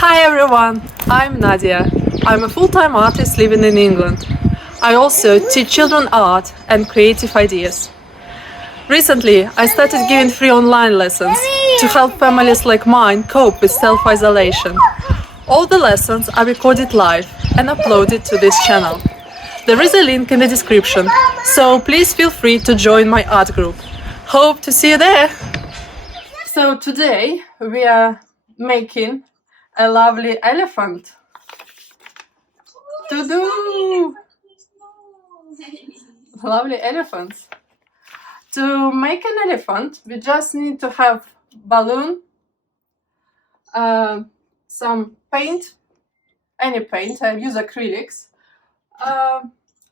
Hi everyone, I'm Nadia. I'm a full-time artist living in England. I also teach children art and creative ideas. Recently, I started giving free online lessons to help families like mine cope with self-isolation. All the lessons are recorded live and uploaded to this channel. There is a link in the description, so please feel free to join my art group. Hope to see you there! So today we are making a lovely elephant. To-do! Lovely elephants. To make an elephant, we just need to have balloon, some paint, any paint, I use acrylics,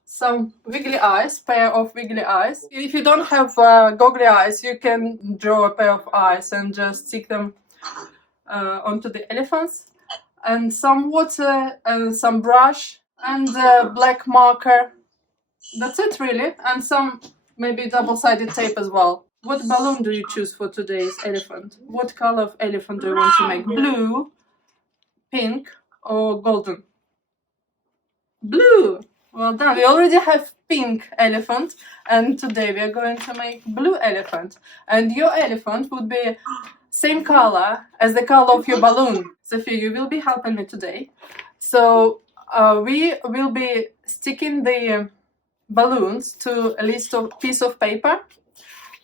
some wiggly eyes, pair of wiggly eyes. If you don't have googly eyes, you can draw a pair of eyes and just stick them onto the elephants. And some water and some brush and black marker. That's it really, and some maybe double-sided tape as well. What balloon do you choose for today's elephant? What color of elephant do you want to make? Blue, pink or golden? Blue! Well done. We already have pink elephant and today we are going to make blue elephant. And your elephant would be same color as the color of your balloon. Sophia, you will be helping me today. So we will be sticking the balloons to a piece of paper.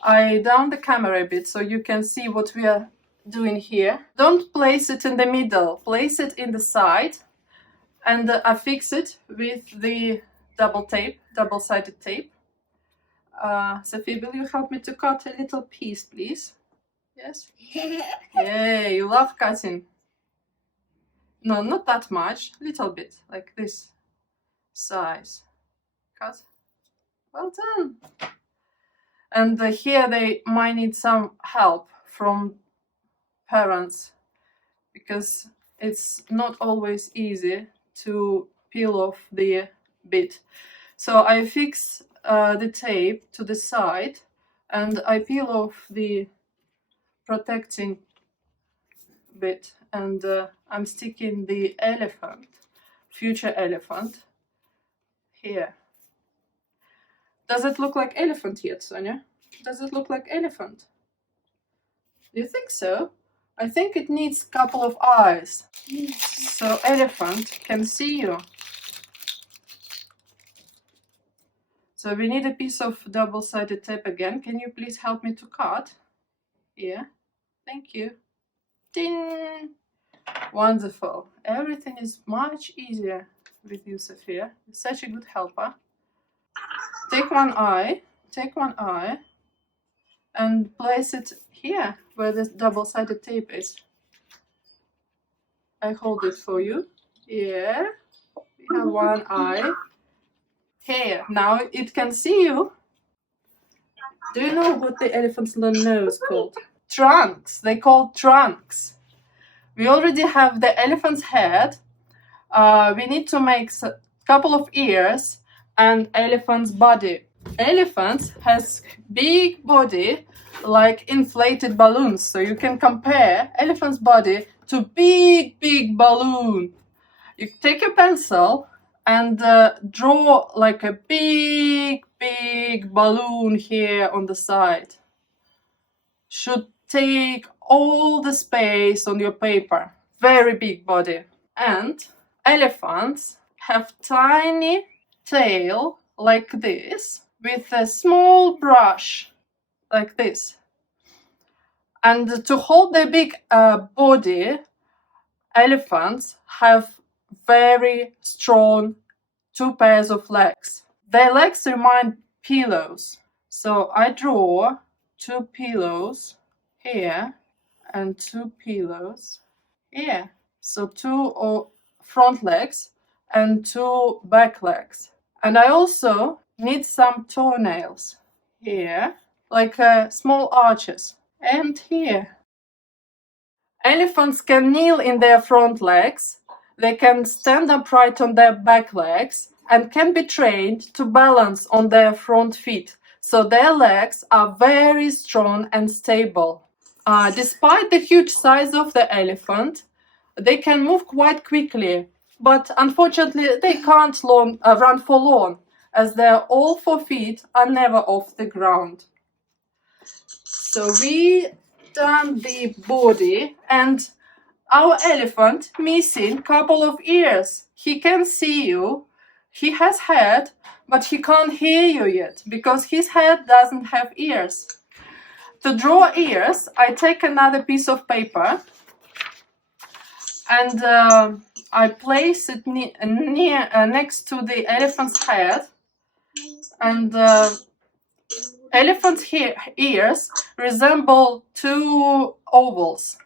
I down the camera a bit so you can see what we are doing here. Don't place it in the middle, place it in the side and affix it with the double-sided tape. Sophie, will you help me to cut a little piece, please? Yes? Yay, you love cutting. No, not that much, little bit, like this size. Cut. Well done. And here they might need some help from parents because it's not always easy to peel off the bit. So I fix the tape to the side and I peel off the protecting bit and I'm sticking the elephant, future elephant, here. Does it look like elephant yet, Sonia? Does it look like elephant? Do you think so? I think it needs a couple of eyes, so elephant can see you. So we need a piece of double-sided tape again. Can you please help me to cut? Yeah, thank you. Ding! Wonderful. Everything is much easier with you, Sophia. You're such a good helper. Take one eye and place it here where the double-sided tape is. I hold it for you. Yeah, we have one eye. Here, now it can see you. Do you know what the elephant's little nose called? Trunks. They call trunks. We already have the elephant's head. We need to make a couple of ears and elephant's body. Elephant has big body like inflated balloons, so you can compare elephant's body to big balloon. You take your pencil and draw like a big balloon here on the side. Should take all the space on your paper. Very big body. And elephants have tiny tail like this with a small brush like this. And to hold their big body, elephants have very strong 2 pairs of legs. Their legs remind pillows. So I draw 2 pillows here and 2 pillows here. So 2 front legs and 2 back legs. And I also need some toenails here, like small arches, and here. Elephants can kneel in their front legs, they can stand upright on their back legs, and can be trained to balance on their front feet, so their legs are very strong and stable. Despite the huge size of the elephant, They can move quite quickly, but unfortunately they can't run for long, as their all 4 feet are never off the ground. So we done the body, and our elephant missing couple of ears. He can see you, he has head, but he can't hear you yet because his head doesn't have ears. To draw ears, I take another piece of paper and I place it next to the elephant's head, and elephant's ears resemble 2 ovals,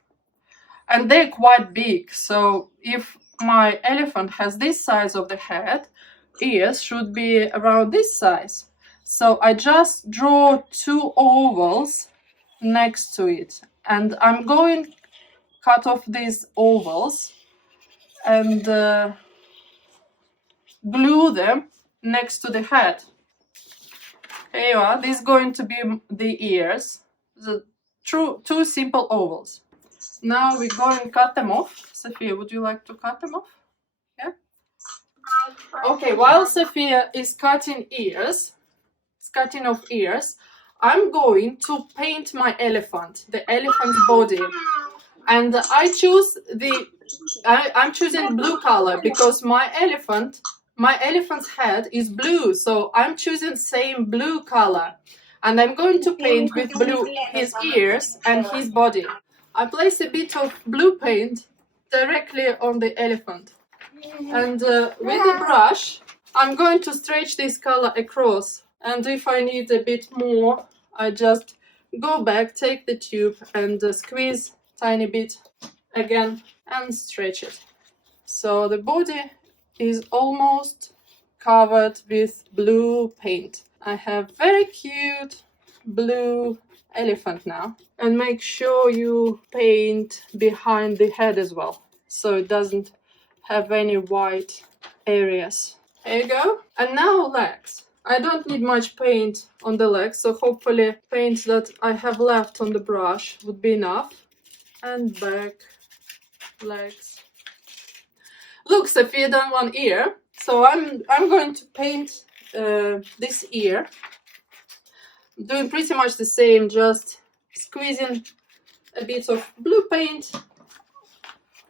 and they're quite big. So if my elephant has this size of the head, ears should be around this size. So I just draw 2 ovals next to it, and I'm going cut off these ovals and glue them next to the head. Here you are. This is going to be the ears, the 2 simple ovals. Now we're going to cut them off. Sophia, would you like to cut them off? Yeah? Okay, while Sophia is cutting off ears, I'm going to paint my elephant, the elephant body. And I'm choosing blue color because my elephant's head is blue, so I'm choosing same blue color. And I'm going to paint with blue his ears and his body. I place a bit of blue paint directly on the elephant. And with the brush, I'm going to stretch this color across. And if I need a bit more, I just go back, take the tube and squeeze tiny bit again and stretch it. So the body is almost covered with blue paint. I have very cute blue elephant now. And make sure you paint behind the head as well, so it doesn't have any white areas. There you go. And now legs. I don't need much paint on the legs, so hopefully paint that I have left on the brush would be enough. And back, legs. Look, Sophia done one ear, so I'm going to paint this ear. Doing pretty much the same, just squeezing a bit of blue paint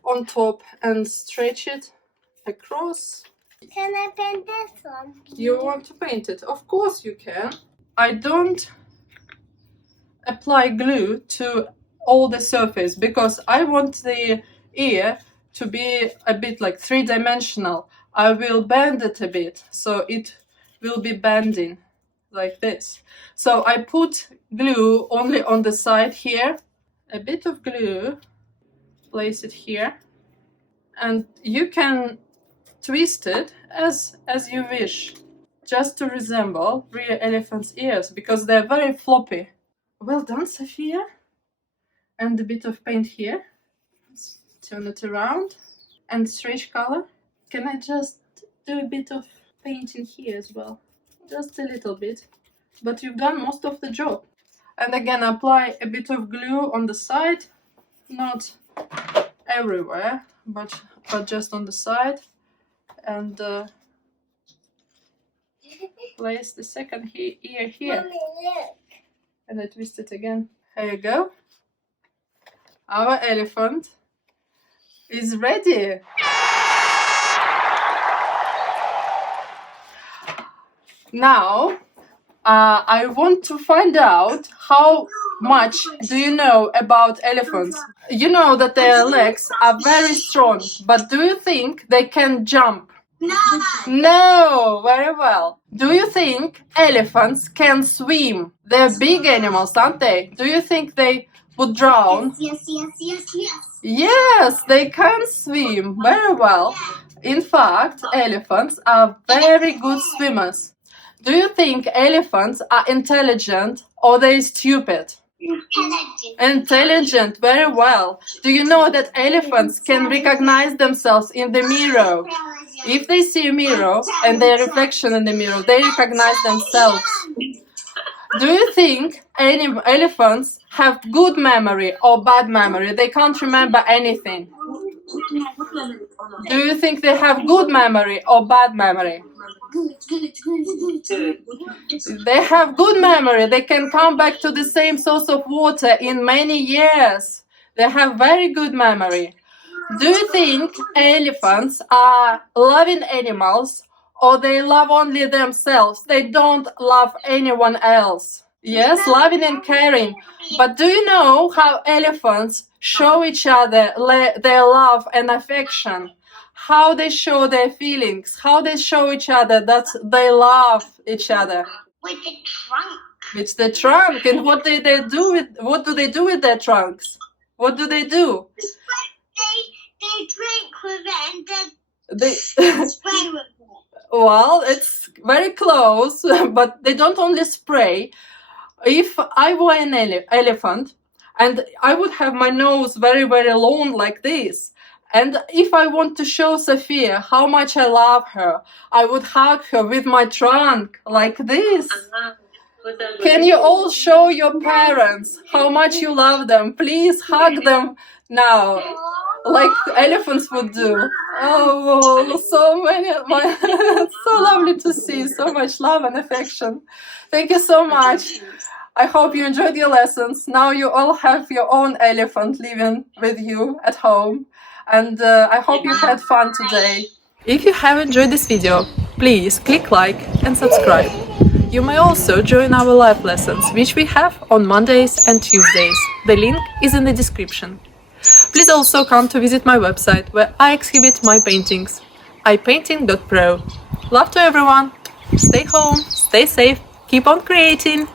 on top and stretch it across. Can I paint this one? You want to paint it? Of course you can. I don't apply glue to all the surface because I want the ear to be a bit like 3-dimensional. I will bend it a bit so it will be bending like this. So I put glue only on the side here, a bit of glue, place it here, and you can twist it as you wish, just to resemble real elephant's ears because they're very floppy. Well done, Sophia. And a bit of paint here. Let's turn it around and stretch color. Can I just do a bit of painting here as well? Just a little bit, but you've done most of the job. And again, apply a bit of glue on the side, not everywhere, but just on the side, and place the second ear here. Mommy, look. And I twist it again. There you go. Our elephant is ready. Now, I want to find out how much do you know about elephants. You know that their legs are very strong, but do you think they can jump? No. No, very well. Do you think elephants can swim? They're big animals, aren't they? Do you think they would drown? Yes. Yes, they can swim very well. In fact, elephants are very good swimmers. Do you think elephants are intelligent or they're stupid? Intelligent, very well. Do you know that elephants can recognize themselves in the mirror? If they see a mirror and their reflection in the mirror, they recognize themselves. Do you think any elephants have good memory or bad memory? They can't remember anything. Do you think they have good memory or bad memory? They have good memory. They can come back to the same source of water in many years. They have very good memory. Do you think elephants are loving animals or they love only themselves? They don't love anyone else. Yes, loving and caring. But do you know how elephants show each other their love and affection? How they show their feelings? How they show each other that they love each other? With the trunk. With the trunk. And what do they do with their trunks? What do they do? They drink with it and then They spray with it. Well, it's very close, but they don't only spray. If I were an elephant and I would have my nose very, very long like this, and if I want to show Sophia how much I love her, I would hug her with my trunk like this. Can you all show your parents how much you love them? Please hug them now, like elephants would do. Oh, so many, so lovely to see, so much love and affection. Thank you so much. I hope you enjoyed your lessons. Now you all have your own elephant living with you at home. And I hope you had fun today. If you have enjoyed this video, please click like and subscribe. You may also join our live lessons, which we have on Mondays and Tuesdays. The link is in the description. Please also come to visit my website where I exhibit my paintings, ipainting.pro. Love to everyone. Stay home, stay safe, keep on creating.